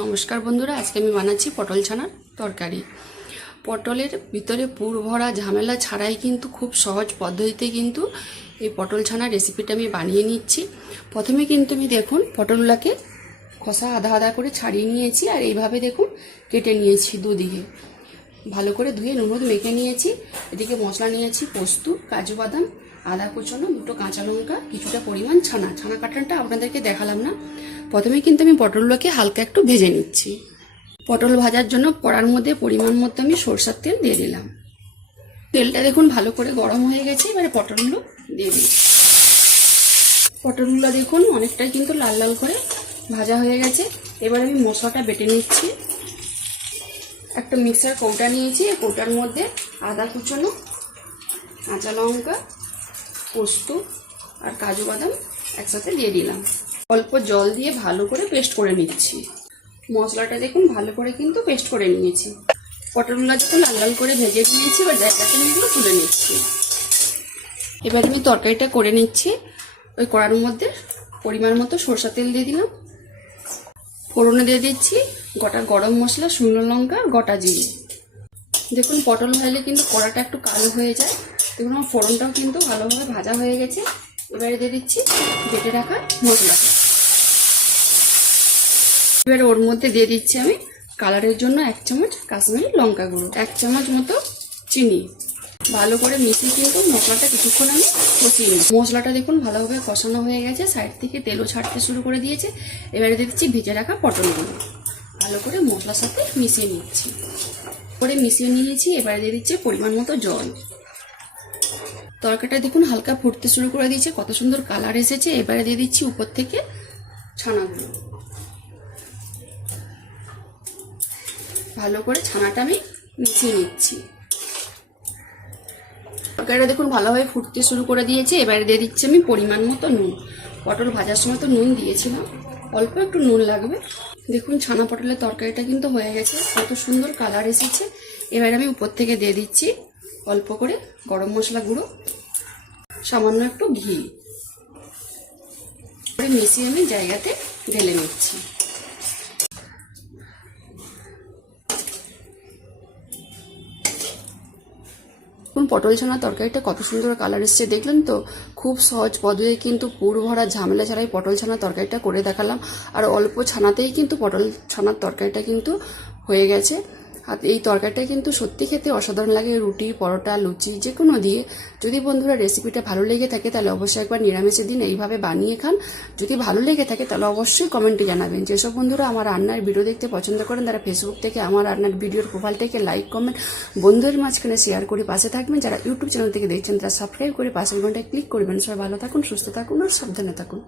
নমস্কার বন্ধুরা, আজকে আমি বানাচ্ছি পটল ছানার তরকারি। পটলের ভিতরে পুর ভরা ঝামেলা ছাড়াই কিন্তু খুব সহজ পদ্ধতিতে কিন্তু এই পটল ছানার রেসিপিটা আমি বানিয়ে নিচ্ছি। প্রথমে কিন্তু আমি দেখুন পটলগুলোকে খোসা আধা আধা করে ছাড়িয়ে নিয়েছি, আর এইভাবে দেখুন কেটে নিয়েছি দুদিকে। ভালো করে ধুয়ে নুন মেখে নিয়েছি। এদিকে মশলা নিয়েছি পোস্ত, কাজু বাদাম, আদা কুচনো, দুটো কাঁচা লঙ্কা, কিছুটা পরিমাণ ছানা কাটাটা আপনাদেরকে দেখালাম না। প্রথমে কিন্তু আমি পটলগুলোকে হালকা একটু ভেজে নিচ্ছি। পটল ভাজার জন্য কড়ার মধ্যে পরিমাণ মতো আমি সরষের তেল দিয়ে দিলাম। তেলটা দেখুন ভালো করে গরম হয়ে গেছে। এবারে পটলগুলো দিয়ে দিই। পটলগুলো দেখুন অনেকটাই কিন্তু লাল লাল করে ভাজা হয়ে গেছে। এবার আমি মশলাটা বেটে নিচ্ছি। একটা মিক্সার কৌটা নিয়েছি। এই কৌটার মধ্যে আদা কুচনো, কাঁচা লঙ্কা, পোস্ত আর কাজু বাদাম একসাথে দিয়ে দিলাম। অল্প জল দিয়ে ভালো করে পেস্ট করে নিচ্ছি। মশলাটা দেখুন ভালো করে কিন্তু পেস্ট করে নিয়েছি। পটলগুলো যখন লাল লাল করে ভেজে নিয়েছি, এবার জায়গাতে এগুলো তুলে নিচ্ছি। এবার আমি তরকারিটা করে নিচ্ছি। ওই কড়ার মধ্যে পরিমাণ মতো সরষা তেল দিয়ে দিলাম। ফোড়নে দিয়ে দিচ্ছি গোটা গরম মশলা, শুকনো লঙ্কা, গোটা জিরে। দেখুন পটল ভাজলে কিন্তু কড়াটা একটু কালো হয়ে যায়। দেখুন আমার ফোড়নটাও কিন্তু ভালোভাবে ভাজা হয়ে গেছে। এবারে দিয়ে দিচ্ছি বেটে রাখা মশলাটা। এবারে ওর মধ্যে দিয়ে দিচ্ছি আমি কালারের জন্য 1 চামচ কাশ্মীরি লঙ্কা গুঁড়ো, 1 চামচ মতো চিনি। ভালো করে মিশিয়ে কিন্তু মশলাটা কিছুক্ষণ আমি কষিয়ে নিই। মশলাটা দেখুন ভালোভাবে কষানো হয়ে গেছে, সাইড থেকে তেলও ছাড়তে শুরু করে দিয়েছে। এবারে দিয়ে দিচ্ছি ভেজে রাখা পটলগুলো। ভালো করে মশলার সাথে মিশিয়ে নিচ্ছি। করে মিশিয়ে নিয়েছি। এবারে দিয়ে দিচ্ছি পরিমাণ মতো জল। তরকারিটা দেখুন হালকা ফুটতে শুরু করে দিয়েছে, কত সুন্দর কালার এসেছে। এবারে দিয়ে দিচ্ছি উপর থেকে ছানাগুলো। ভালো করে ছানাটা আমি মিশিয়ে নিচ্ছি। তরকারিটা দেখুন ভালোভাবে ফুটতে শুরু করে দিয়েছে। এবারে দিয়ে দিচ্ছি আমি পরিমাণ মতো নুন। পটল ভাজার সময় তো নুন দিয়েছিলাম, অল্প একটু নুন লাগবে। দেখুন ছানা পটলের তরকারিটা কিন্তু হয়ে গেছে, কত সুন্দর কালার এসেছে। এবারে আমি উপর থেকে দিয়ে দিচ্ছি অল্প করে গরম মশলা গুঁড়ো, সামান্য একটু ঘি। করে মিশিয়ে আমি জায়গাতে ঢেলে নিচ্ছি। পটল ছানা তরকারিটা কত সুন্দর কালার এসছে দেখলেন তো। খুব সহজ পদ্ধতি কিন্তু পুর ভরা ঝামেলা ছাড়াই পটল ছানা তরকারিটা করে দেখালাম। আর অল্প ছানাতেই কিন্তু পটল ছানার তরকারিটা কিন্তু হয়ে গেছে। আর এই তরকারিটা কিন্তু সত্যি খেতে অসাধারণ লাগে, রুটি, পরোটা, লুচি যে কোনো দিয়ে। যদি বন্ধুরা রেসিপিটা ভালো লেগে থাকে তাহলে অবশ্যই একবার নিরামিষের দিন এইভাবে বানিয়ে খান। যদি ভালো লেগে থাকে তাহলে অবশ্যই কমেন্টে জানাবেন। যেসব বন্ধুরা আমার রান্নার ভিডিও দেখতে পছন্দ করেন তারা ফেসবুক থেকে আমার রান্নার ভিডিওর প্রোফাইলটাকে লাইক, কমেন্ট, বন্ধুদের মাঝখানে শেয়ার করে পাশে থাকবেন। যারা ইউটিউব চ্যানেল থেকে দেখছেন তারা সাবস্ক্রাইব করে পাশের ঘন্টায় ক্লিক করবেন। সবাই ভালো থাকুন, সুস্থ থাকুন আর সাবধানে থাকুন।